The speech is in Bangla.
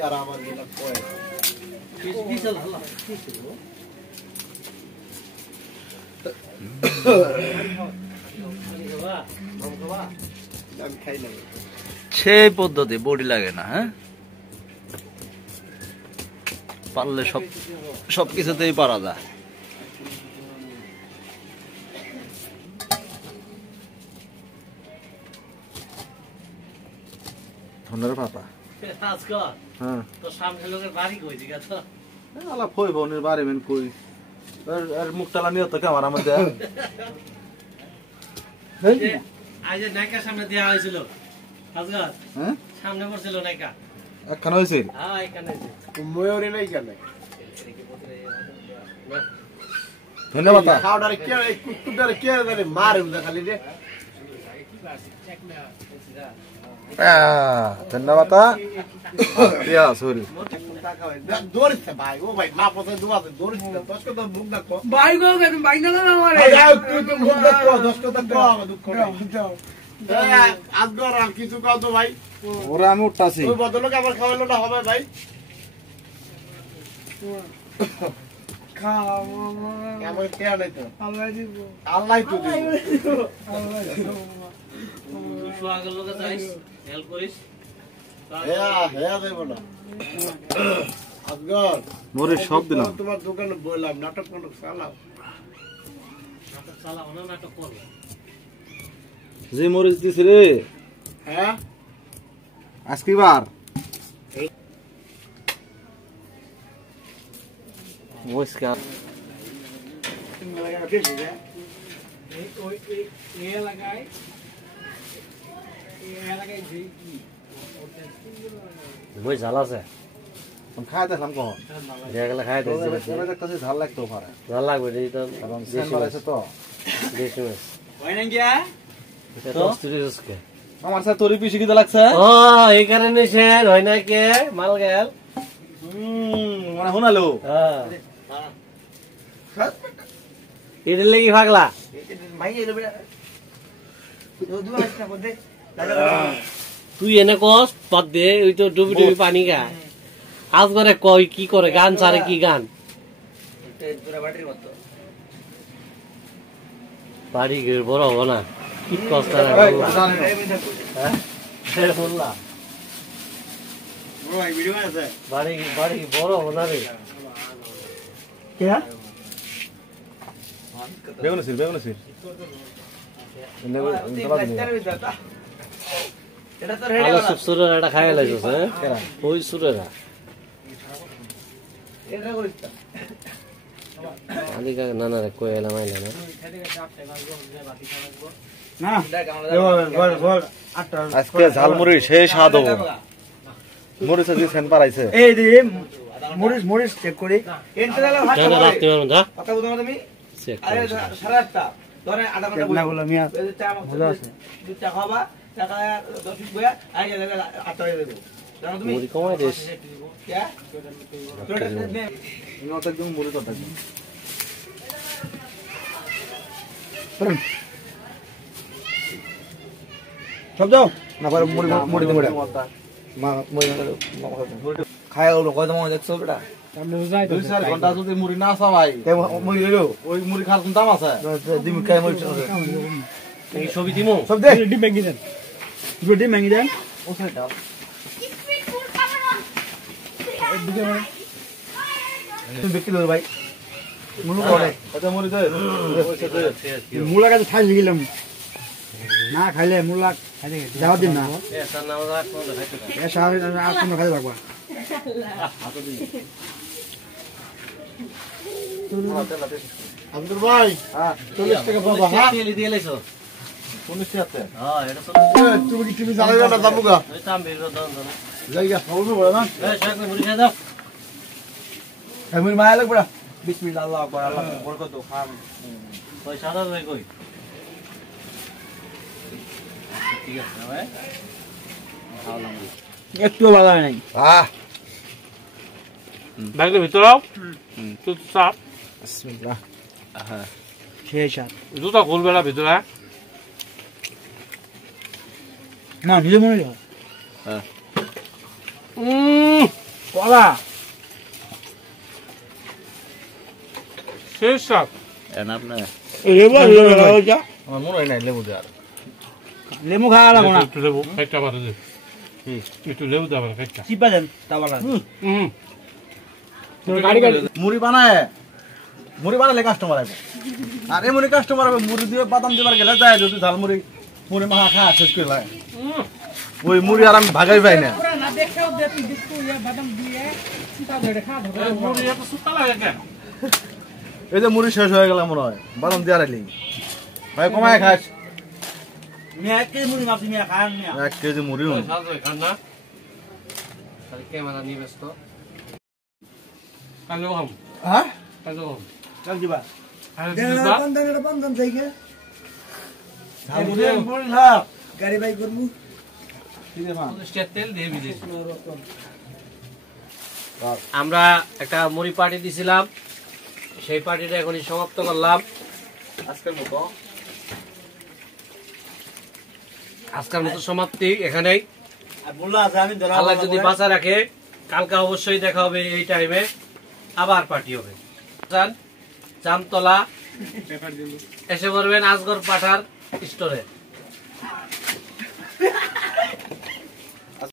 আর আমার যেটা কয় বিশাল ভালো কি ছিল আমি খাই না সেই পদ্ধতি বডি লাগে না হ্যাঁ পারলে সব কিছুতেই পারা যায় ধনের পাতা হ্যাঁ তো সামনে লোকের বাড়ি কই দিগা তো আলা কই বোনের বাড়ি মেন কই আর মুখটালা নিও তো আমার আমাদের আজ নাইকা সামনে দেয়া হয়েছিল আজগার হ্যাঁ সামনে পড়ছিল নাইকা একখান হইছে হ্যাঁ এখানে হইছে ময়ূরে নাই জানে ধন্যবাদ খাওয়ারে কে এই কুত্তুটারে কে জানে মারে উদা খালি রে ধন্যবাদ দিয়া সরি দৌড়ছে ভাই ও ভাই মা পথে দুয়াতে দৌড়ছে 10 কথা মুখ না কো ভাই গো কেন ভাই না আমারে তুই তো মুখ না কো 10 কথা কো আমার দুঃখ নাই আজগর আর কিছু কও তো ভাই ওরে আমি উঠতাছি ওই বদলকে আবার খাওয়ালো না হবে ভাই খাও আমার কেয়া নাই তো আল্লাহ দিব আল্লাহ তো দিব আল্লাহ দিব তুই সোয়াগের লোকে যাইস হেল্প করিস হ্যাঁ দেব না আজগর মোরে সব দিলাম তোমার দোকানে বললাম নাটক কোন চালাও নাটক চালাও না নাটক করবো যে মরিচ দিছে রে হ্যাঁ আজকে বার নমস্কার বই ঝাল আছে খাই দেখলাম কখন গেলে খাই দেখতেছি ঝাল লাগতেও পারে ঝাল লাগবে এই তো কারণ সেন বাড়াইছে তো দেশি মাছ হয় না গিয়া এটা তো স্টুডিওসকে আমার সাথে তোরই পিছে কিতে লাগছে ও এই কারণে শেয়ার হয় না কে মাল গেল মানে শোনালো হ্যাঁ এটার লাগি পাগলা মাই এলো বেটা দুয়া আসটা বদে তুই এনে কস পদ দে ওই তো ডুবি ডুবি পানি খায় আজ করে কই কি করে গান ছাড়ে কি গান বাড়ি বড় হবো না কি কষ্ট বাড়ি বাড়ি বড় হবো না রে বেগুন আছে আলো সব সুরের একটা খাই লাইছিস হ্যাঁ ওই সুরেরা আদিকা নানা রে কই এলাম আইলা না আজকে ঝালমুড়ি সেই স্বাদ হবো মরিচ দিয়ে সেন পারাইছে এই দে মরিচ চেক করি এন্টালা ভাত কেন রাখতে পারো না কথা বলতো তুমি চেক আরে 8:30 ধরে আধা ঘন্টা না বললাম মিয়া ভালো আছে দুধ চা খাবা টাকা 10 বয়া আই গেলে 8 টাকা দেব জানো তুমি মুড়ি কমাই দিস কে নটা একদম মুড়ি কথা একদম সব দাও না পারে মুড়ি দে মা মুড়ি খায় ওলো কত মনে দেখছো বেটা সামনে যাই 2-4 ঘন্টা যদি মুড়ি না খাওয়াই মুড়ি লইলো ওই মুড়ি খাওয়ার কোন দাম আছে দিমি খায় মুড়ি এই ছবি দিমু সব দে ডিম ভেঙে দেন ডিম ভেঙে দেন ও সাইড দাও এদিকে মানে বিক্রি করো ভাই মুড়ি করে আচ্ছা মুড়ি দে মুলা কাছে খাই গেলাম না খাইলে মুলা খাইলে যাওয়ার দিন না এসা নাও রাখ কোন খাইতে এ সারা আর কোন খাইতে পারবা আব্দুল ভাই হ্যাঁ 40 টাকা পাবা হ্যাঁ তেল দিয়ে লাইছো 19 টাকা হ্যাঁ এটা তো তুমি কি টিভি চালাবে না দামুগা ওই তাম বেরো দাও দাও জায়গা হবে বড় না এই শাক মুড়ি খাই দাও মুড়ি মায়া লাগবে বিসমিল্লাহ আল্লাহু আকবার আল্লাহ বরকত দাও খাম ওই সাদা রই কই ঠিক আছে ভাই খাওয়ালাম একটু ভালো নাই আহ ব্যাগের ভিতর আও তো সাপ বিসমিল্লাহ হ্যাঁ শেষ জুতা খুলবে না ভিতরে না নিজে মনে হয় হ্যাঁ কলা শেষ সব লেবু আমার মনে হয় নাই লেবু দেওয়ার লেবু খাওয়া লাগবো না একটু লেবু একটা বারে দে একটু লেবু দেবেন একটা চিপা দেন তারপর মুড়ি বানালে কাস্টমার আসবে আর এমনি কাস্টমার হবে মুড়ি দিয়ে বাদাম দিবার গেলে যায় যদি ঝাল মুড়ি মুড়ি মাখা খা শেষ করে লাগে ওই মুড়ি আর আমি ভাগাই পাই না মুড়ি এত সুতা লাগে কেন এই যে মুড়ি শেষ হয়ে গেল মনে হয় বাদাম দিয়ে আড়াইলি ভাই কমায় খাস মিয়া কে মুড়ি মাপছি মিয়া খান মিয়া 1 কেজি মুড়ি ওই সাজ হয় খান না তাহলে ক্যামেরা নিয়ে ব্যস্ত কালো হাম হ্যাঁ কালো হাম চল দিবা আর দিবা বন্ধন থেকে গাড়ি বাই করবো তেল দিয়ে দিই আমরা একটা মুড়ি পার্টি দিছিলাম সেই পার্টিটা এখনই সমাপ্ত করলাম আজকের মতো সমাপ্তি এখানেই আর বললো আছে আমি ধরা আল্লাহ যদি বাঁচা রাখে কালকে অবশ্যই দেখা হবে এই টাইমে আবার পার্টি হবে জামতলা এসে পড়বেন আজগর পাঠার স্টোরে